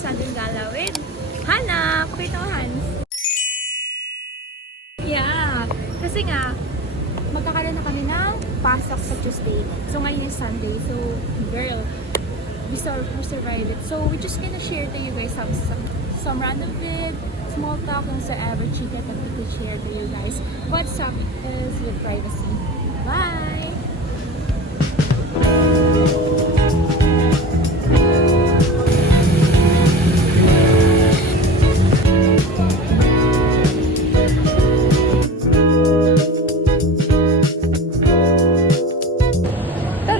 Sanding Gala with Hana. Pakita mo, Hans. Yeah. Kasi nga, magkakaroon na kami ng pasok sa Tuesday. So ngayon is Sunday. So, girl, we survived it. So, we're just gonna share to you guys some random vid, small talk, and whatsoever chika that we could share to you guys. What's up is with privacy. Bye!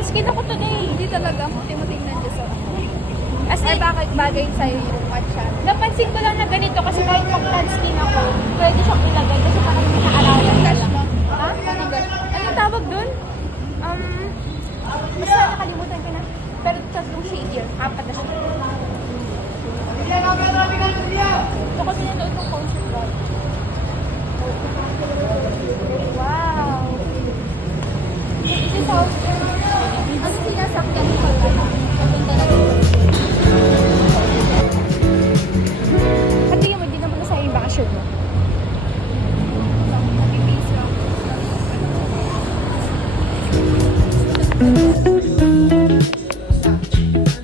Skin ako today. Hindi talaga muti-muting nandiyan sa As Ay, in, bakit bagay sa'yo yung matcha? napansin ko lang na ganito kasi kahit pag-dancing ako, pwede siyang ilagay kasi parang may naalaman Anong na dash lang. mo? Ha? Anong dash mo? Anong tawag dun? Basta nakalimutan ko na. Pero tatlong shade yun. Apat na shade. So kami nanood ng concert live. Wow! This is how ang sinasakyan ko pala. Papunta na dito. At tingin mo, di naman sa yung bakasyon mo. Matipis lang.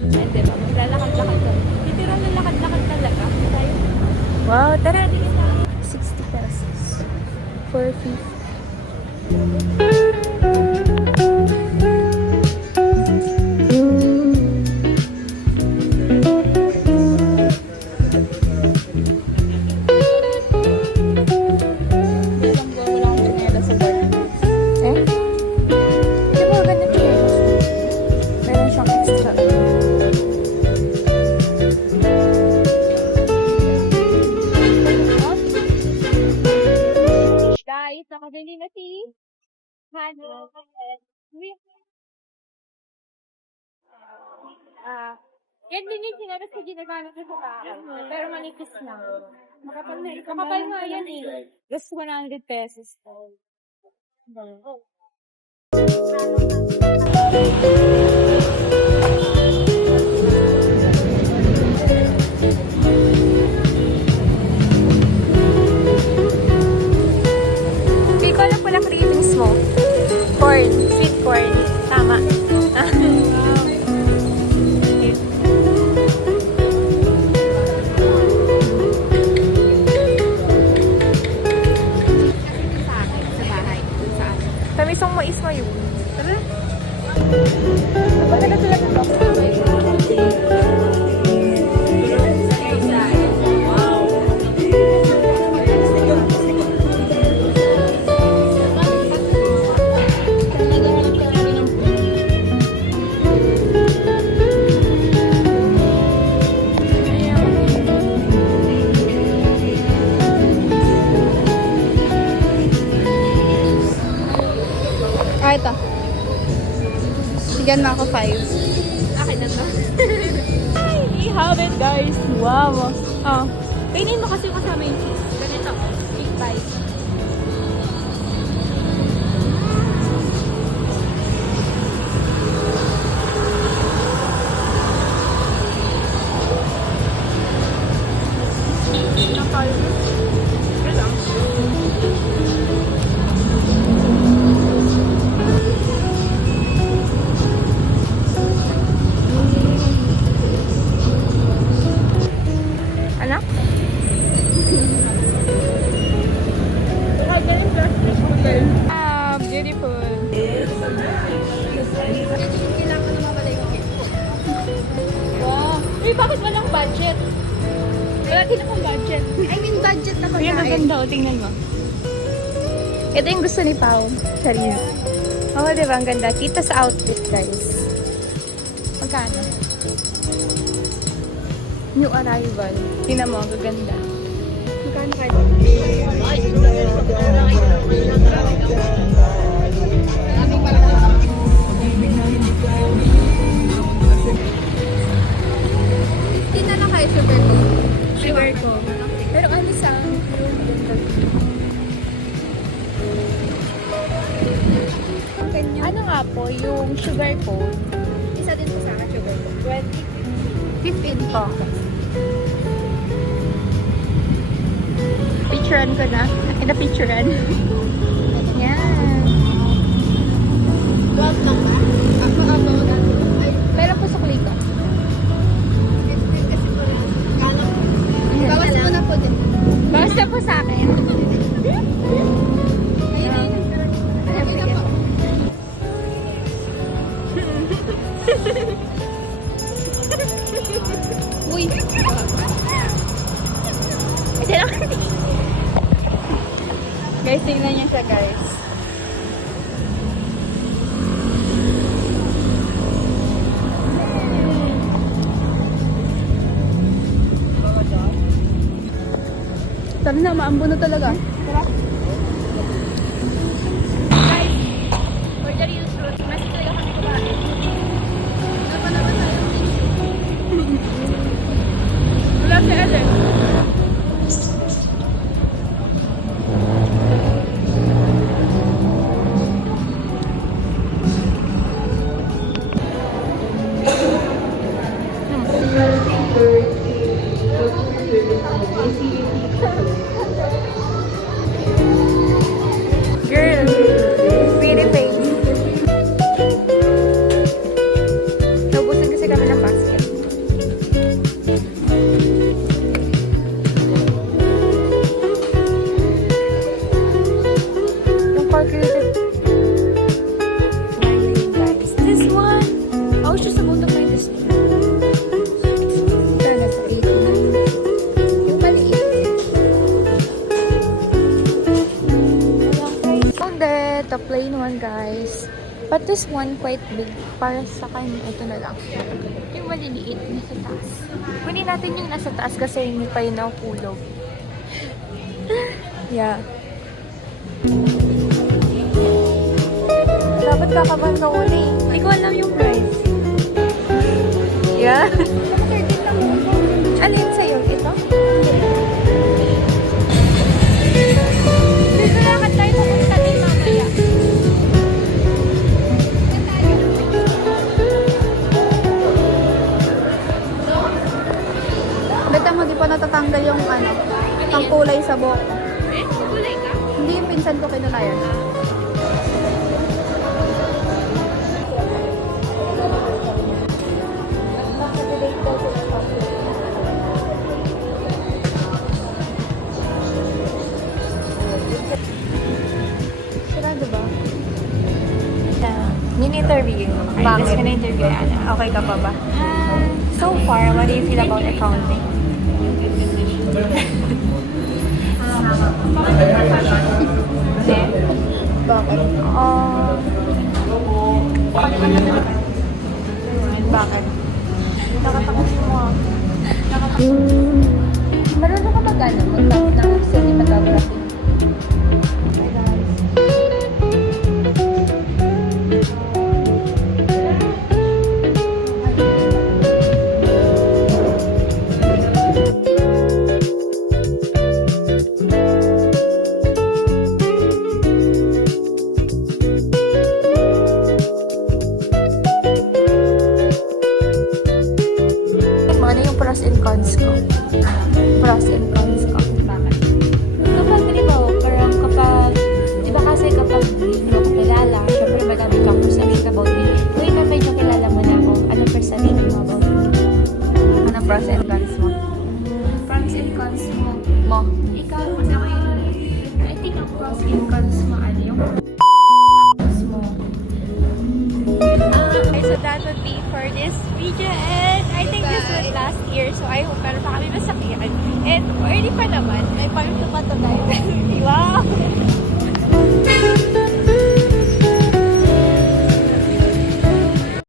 Hindi ba? Maglalakad-lakad ka. Literal na lakad-lakad talaga. Tayo. Wow, tara. 60 pesos. 450. Guys, nakabili na si Hana. Yan din yung sinabi sa ginagamit ko sa bakal. Pero manipis lang. Makapal nga yan eh. Just 100 pesos. Hindi ko alam kung na cravings mo. Corn. Sweet corn. Tama. Tamisong mais mo yun. Tara. Maganda sila ng box. Ito. Bigyan mo ako 5. Akin na to. Ay, we have it guys. Wow. Oh. Kainin mo kasi kasama yung cheese. Ganito. Big bite. Anak? Ah, beautiful. Wow. Uy, bakit walang budget? Wala din akong budget. I mean, budget na Uy, ang pagkain. ganda. O, tingnan mo. Ito yung gusto ni Pao. Charis. Oo, diba? Ang ganda. Kita sa outfit, guys. Magkano? New arrival. Tingnan mo, ang gaganda. Magkano kayo? Hindi na lang kayo sugar ko. Sugar ko. Pero ano sa... Ano nga po, yung sugar ko, Isa din po sa akin sugar ko. 15 po. napicturean ko na. Napicturean. Yan. 12 lang ba? Ako, ay, Meron po sa kuliko. kasi po lang. Bawas mo na po din. Basta po sa akin. Ayun, ayun na po. Uy. Ito lang. Guys, tingnan niyo siya, guys. Sabi na, maambo na talaga. Guys, for the real truth, mas talaga kami kumain. Napanaman tayo. Wala si Ellen. Girl, pretty face. Naubusan kasi kami ng basket. Yung calculated. Guys, this one. I was just about to find this one. Sana sa 89. Yung maliit. Found it, the plain one, guys. But this one quite big. Para sa kanya, ito na lang. Yung maliliit, nasa taas. Kunin natin yung nasa taas kasi hindi pa yun nakulog. Yeah. Dapat kakabahan ka uli. Hindi ko alam yung price. Yeah. 13 lang mo. Alin sa'yo? Ito? Dito lakad tayo pupunta din mamaya. Beta mo, di pa natatanggal yung ano, pangkulay sa buhok. Eh? Kulay ka? Hindi yung pinsan ko kinulayan. Sarado ba? Mini-interview. Bakit? Mini-interview, Ana. Okay ka pa ba? So far, what do you feel about accounting? Bakit? Bakit? Nakatakot mo. Marunong ka mag-ano? Mag-tap ng cinematography? Ano yung pros and cons ko? Pros and cons ko. Bakit? Kapag, di ba, parang kapag, di ba kasi kapag hindi mo ko kilala, syempre madami kang perception about me. Kung ikaw medyo kilala mo na ako, anong perception mo about me? Ano pros and cons mo? Pros and cons mo. Mo? Ikaw, kasi ako yung, I think ang pros and cons mo, ano yung pros mo? Okay, so that would be for this video, and I think this would last year, so I hope meron pa kami masakyan. And early pa naman, may pang pa to guys. Wow!